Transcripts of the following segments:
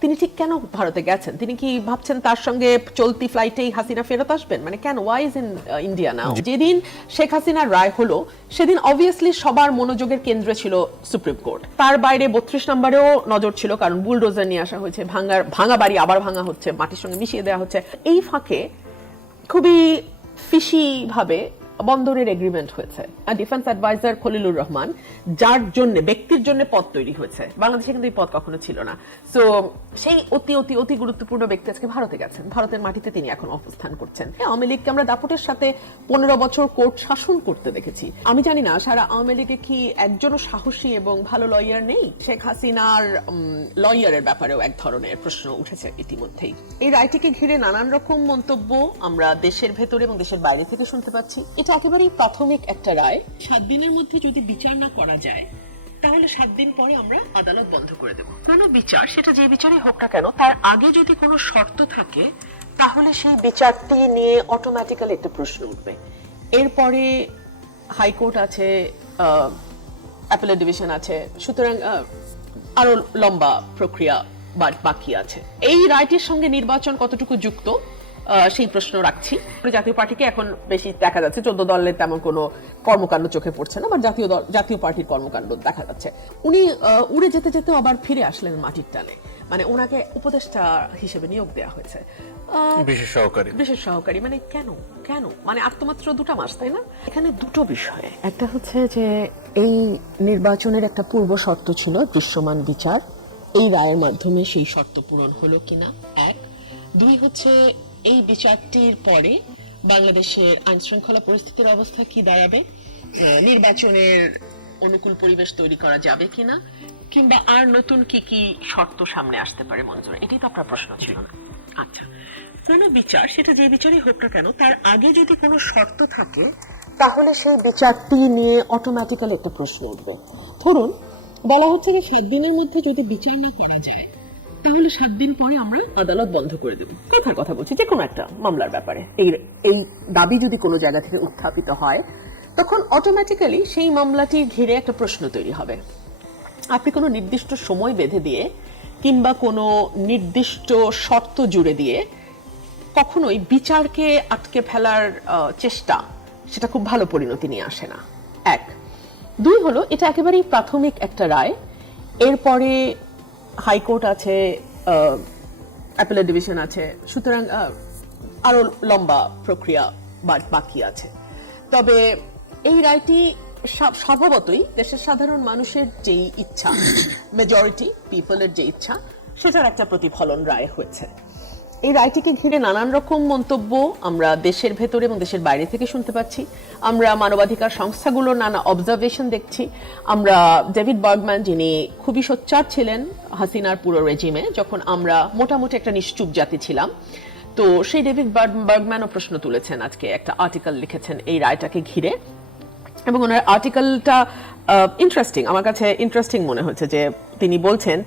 তিনি ঠিক কেন ভারতে গেছেন? তিনি কি ভাবছেন তার সঙ্গে চলতি ফ্লাইটেই হাসিনা ফেরত আসবেন? মানে কেন? Why is in India now যেদিন শেখ হাসিনার রায় হলো সেদিন অবভিয়াসলি সবার মনোযোগের কেন্দ্রে ছিল সুপ্রিম কোর্ট। তার বাইরে বত্রিশ নম্বরেও নজর ছিল কারণ বুলডোজার নিয়ে আসা হয়েছে ভাঙার ভাঙা বাড়ি আবার ভাঙা হচ্ছে মাটির সঙ্গে মিশিয়ে দেওয়া হচ্ছে। এই ফাঁকে খুবই ফিসি ভাবে বন্দরের এগ্রিমেন্ট হয়েছে। আর ডিফেন্স অ্যাডভাইজার খলিলুর রহমান যার জন্য ব্যক্তির জন্য পদ তৈরি হয়েছে। বাংলাদেশে কিন্তু এই পদ কখনো ছিল না। সো সেই অতি অতি অতি গুরুত্বপূর্ণ ব্যক্তি আজকে ভারতে গেছেন। ভারতের মাটিতে তিনি এখন অবস্থান করছেন। হ্যাঁ, আওয়ামী লীগকে আমরা দাপটের সাথে পনেরো বছর কোর্ট শাসন করতে দেখেছি। আমি জানি না সারা আওয়ামী লীগে কি একজনও সাহসী এবং ভালো লয়ার নেই? শেখ হাসিনার লয়ারের ব্যাপারেও এক ধরনের প্রশ্ন উঠেছে ইতিমধ্যেই। এই রায়টিকে ঘিরে নানান রকম মন্তব্য আমরা দেশের ভেতরে এবং দেশের বাইরে থেকে শুনতে পাচ্ছি। এটা একেবারেই প্রাথমিক একটা রায়। সাত দিনের মধ্যে যদি বিচার না করা যায় তাহলে সাত দিন পরে আমরা আদালত বন্ধ করে দেব। কোনো বিচার? সেটা যে বিচারই হোক না কেন তার আগে যদি কোনো শর্ত থাকে তাহলে সেই বিচারটি নিয়ে অটোমেটিক্যালি একটা প্রশ্ন উঠবে। এরপরে হাইকোর্ট আছে অ্যাপেলেট ডিভিশন আছে সুতরাং আহ, আরও লম্বা প্রক্রিয়া বাকি আছে। এই রায়টির সঙ্গে নির্বাচন কতটুকু যুক্ত? সেই প্রশ্ন রাখছি। জাতীয় পার্টিকে এখন বেশি দেখা যাচ্ছে। চোদ্দ দলের তেমন কোনো কর্মকাণ্ড চোখে পড়ছে না বা জাতীয় দল জাতীয় পার্টির কর্মকাণ্ড দেখা যাচ্ছে। উনি আহ, উড়ে যেতে যেতে আবার ফিরে আসলেন মাটির টানে। মানে ওনাকে উপদেষ্টা হিসেবে নিয়োগ দেওয়া হয়েছে। বিশেষ সহকারী। বিশেষ সহকারী। মানে কেন? কেন? মানে আর তো মাত্র দুটো মাস তাই না? এখানে দুটো বিষয়। একটা হচ্ছে যে এই নির্বাচনের একটা পূর্ব শর্ত ছিল দৃশ্যমান বিচার। এই রায়ের মাধ্যমে সেই শর্ত পূরণ হলো কিনা এক। দুই হচ্ছে এই বিচারটির পরে বাংলাদেশের আইন শৃঙ্খলা পরিস্থিতির অবস্থা কি দাঁড়াবে? নির্বাচনের অনুকূল পরিবেশ তৈরি করা যাবে কিনা? কিংবা আর নতুন কি কি শর্ত সামনে আসতে পারে মঞ্জুর? এটাই তো আপনার প্রশ্ন ছিল না। আচ্ছা কোনো বিচার, সেটা যে বিচারই হোক না কেন, তার আগে যদি কোনো শর্ত থাকে, তাহলে সেই বিচারটি নিয়ে অটোমেটিক্যালি একটা প্রশ্ন উঠবে। ধরুন, বলা হচ্ছে যে সাত দিনের মধ্যে যদি বিচার না করা যায় তাহলে সাত দিন পরে আমরা আদালত বন্ধ করে দেব। কথার কথা বলছি যে কোনো একটা মামলার ব্যাপারে। এই এই দাবি যদি কোনো জায়গা থেকে উত্থাপিত হয় তখন অটোমেটিক্যালি সেই মামলাটি ঘিরে একটা প্রশ্ন তৈরি হবে। আপনি কোনো নির্দিষ্ট সময় বেঁধে দিয়ে কিংবা কোনো নির্দিষ্ট শর্ত জুড়ে দিয়ে কখনোই বিচারকে আটকে ফেলার আহ, চেষ্টা সেটা খুব ভালো পরিণতি নিয়ে আসে না। এক। দুই হলো এটা একেবারেই প্রাথমিক একটা রায়। এরপরে হাইকোর্ট আছে অ্যাপেলের ডিভিশন আছে, সুতরাং আরও লম্বা প্রক্রিয়া বাকি আছে। তবে এই রায়টি স্বভাবতই দেশের সাধারণ মানুষের যেই ইচ্ছা মেজরিটি পিপলের যে ইচ্ছা, সেটার একটা প্রতিফলন রায় হয়েছে। এই রায়টিকে ঘিরে নানান রকম মন্তব্য আমরা দেশের ভেতরে এবং দেশের বাইরে থেকে শুনতে পাচ্ছি। আমরা মানবাধিকার সংস্থাগুলোর নানা অবজারভেশন দেখছি। আমরা ডেভিড বার্গম্যান, যিনি খুবই সোচ্চার ছিলেন হাসিনার পুরো রেজিমে যখন আমরা মোটামুটি একটা নিশ্চুপ জাতি ছিলাম। তো সেই ডেভিড বার্গ- বার্গম্যানও প্রশ্ন তুলেছেন আজকে, একটা আর্টিকেল লিখেছেন এই রায়টাকে ঘিরে। এবং ওনার আর্টিকেলটা ইন্টারেস্টিং আমার কাছে ইন্টারেস্টিং মনে হচ্ছে যে তিনি বলছেন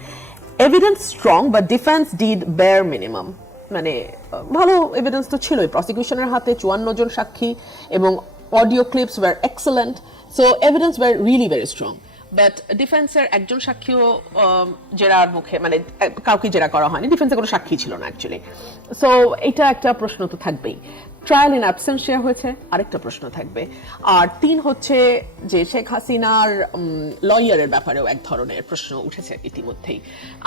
এভিডেন্স স্ট্রং বা ডিফেন্স ডিড বেয়ার মিনিমাম মানে ভালো এভিডেন্স তো ছিলই। প্রসিকিউশনের হাতে চুয়ান্ন জন সাক্ষী এবং audio clips were excellent so evidence were really very strong but ডিফেন্সের একজন সাক্ষীও আহ, জেরার মুখে মানে কাউকে জেরা করা হয়নি। ডিফেন্সের কোনো সাক্ষী ছিল না অ্যাকচুয়ালি সো এটা একটা প্রশ্ন তো থাকবেই। ট্রায়াল ইন অ্যাবসেন্সিয়া হয়েছে, আরেকটা প্রশ্ন থাকবে। আর তিন হচ্ছে যে শেখ হাসিনার লয়ারের ব্যাপারেও এক ধরনের প্রশ্ন উঠেছে ইতিমধ্যেই।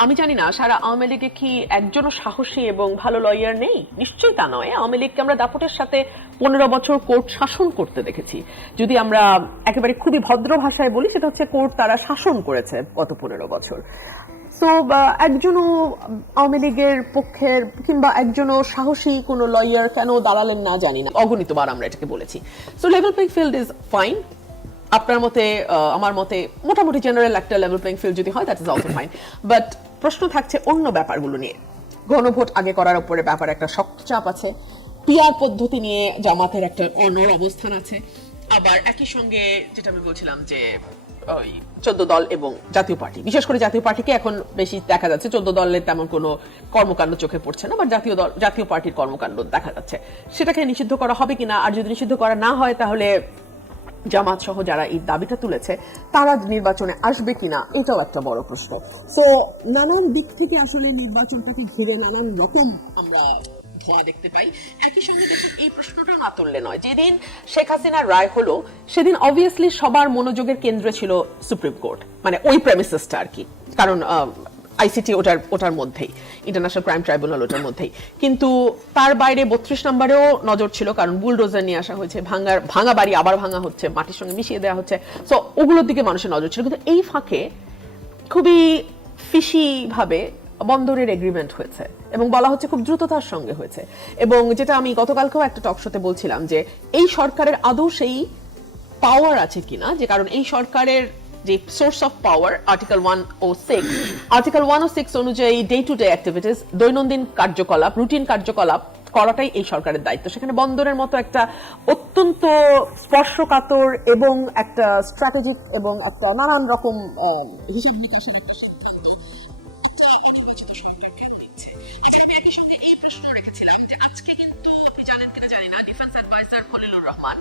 আমি জানি না, সারা আওয়ামী লীগে কি একজনও সাহসী এবং ভালো লয়ার নেই? নিশ্চয়ই তা নয়। আওয়ামী লীগকে আমরা দাপটের সাথে পনেরো বছর কোর্ট শাসন করতে দেখেছি। যদি আমরা একেবারে খুবই ভদ্র ভাষায় বলি, সেটা হচ্ছে কোর্ট তারা শাসন করেছে গত পনেরো বছর। সো একজনও আওয়ামী লীগের পক্ষের কিংবা একজনও সাহসী কোনো লয়ার কেন দাঁড়ালেন না জানি না। অগণিতবার আমরা এটাকে বলেছি। So level playing field is fine আপনার মতে আমার মতে, মোটামুটি জেনারেল একটা লেভেল প্লেইং ফিল্ড যদি হয় that is also fine but প্রশ্ন থাকছে অন্য ব্যাপারগুলো নিয়ে। গণভোট আগে করার উপরে ব্যাপার একটা শক্ত চাপ আছে। পিয়ার পদ্ধতি নিয়ে জামাতের একটা অনর অবস্থান আছে। আবার একই সঙ্গে যেটা আমি বলছিলাম যে চোদ্দ দল এবং জাতীয় পার্টি। বিশেষ করে জাতীয় পার্টিকে এখন বেশি দেখা যাচ্ছে। চোদ্দ দলের তেমন কোনো কর্মকাণ্ড চোখে পড়ছে না বা জাতীয় দল জাতীয় পার্টির কর্মকাণ্ড দেখা যাচ্ছে। সেটাকে নিষিদ্ধ করা হবে কিনা, আর যদি নিষিদ্ধ করা না হয়, তাহলে জামাত সহ যারা এই দাবিটা তুলেছে, তারা নির্বাচনে আসবে কিনা, এটাও একটা বড় প্রশ্ন। তো নানান দিক থেকে আসলে নির্বাচনটাকে ঘিরে নানান রকম আমরা ধোয়া দেখতে পাই। একই সঙ্গে এই প্রশ্নটা না তুললে নয়। যেদিন শেখ হাসিনার রায় হলো, সেদিন অবভিয়াসলি সবার মনোযোগের কেন্দ্রে ছিল সুপ্রিম কোর্ট মানে ওই প্রেমিসেসটা আর কি। কারণ আইসিটি ওটার ওটার মধ্যেই ইন্টারন্যাশনাল ক্রাইম ট্রাইব্যুনাল ওটার মধ্যেই। কিন্তু তার বাইরে বত্রিশ নম্বরেও নজর ছিল, কারণ বুলডোজার নিয়ে আসা হয়েছে ভাঙার ভাঙা বাড়ি আবার ভাঙা হচ্ছে, মাটির সঙ্গে মিশিয়ে দেওয়া হচ্ছে। সো ওগুলোর দিকে মানুষের নজর ছিল। কিন্তু এই ফাঁকে খুবই ফিশি ভাবে বন্দরের এগ্রিমেন্ট হয়েছে এবং বলা হচ্ছে খুব দ্রুততার সঙ্গে হয়েছে। এবং যেটা আমি গতকালকেও একটা টক শোতে বলছিলাম যে, এই সরকারের আদৌ সেই পাওয়ার আছে কিনা? যে কারণ এই সরকারের যে source of power article one o six article one o six অনুযায়ী ডে টু ডে অ্যাক্টিভিটিস দৈনন্দিন কার্যকলাপ রুটিন কার্যকলাপ করাটাই এই সরকারের দায়িত্ব। সেখানে বন্দরের মতো একটা অত্যন্ত স্পর্শকাতর এবং একটা স্ট্র্যাটেজিক এবং একটা নানান রকম হিসাব নিকাশের রহমান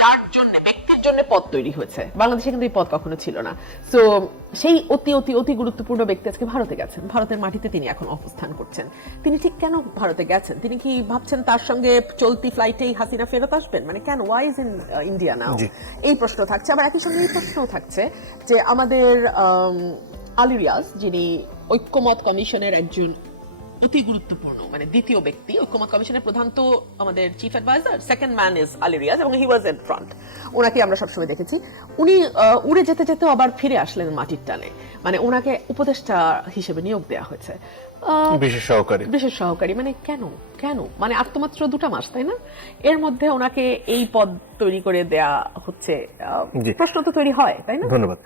যার জন্য ব্যক্তির জন্য পদ তৈরি হয়েছে। বাংলাদেশে কিন্তু এই পদ কখনো ছিল না। তো সেই অতি অতি অতি গুরুত্বপূর্ণ ব্যক্তি আজকে ভারতে গেছেন। ভারতের মাটিতে তিনি এখন অবস্থান করছেন। তিনি ঠিক কেন ভারতে গেছেন? তিনি কি ভাবছেন তার সঙ্গে চলতি ফ্লাইটেই হাসিনা ফেরত আসবেন? মানে কেন? Why is in India now এই প্রশ্ন থাকছে। আবার একই সঙ্গে এই প্রশ্নও থাকছে যে আমাদের আম, আলী যিনি ঐক্যমত কমিশনের একজন অতি গুরুত্বপূর্ণ। মানে দ্বিতীয় ব্যক্তি ঐক্যমত কমিশনের প্রধান তো আমাদের chief adviser second man is Ali Riaz এবং হি ওয়াজ এট ফ্রন্ট ওনাকে আমরা সবসময় দেখেছি। উনি উড়ে যেতে যেতে আবার ফিরে আসলেন মাটির টানে। মানে ওনাকে উপদেষ্টা হিসেবে নিয়োগ দেওয়া হয়েছে। আহ, বিশেষ সহকারী। বিশেষ সহকারী মানে কেন? কেন? মানে আর তো মাত্র দুটা মাস তাই না? এর মধ্যে ওনাকে এই পদ তৈরি করে দেয়া হচ্ছে আহ, প্রশ্ন তো তৈরি হয় তাই না? ধন্যবাদ।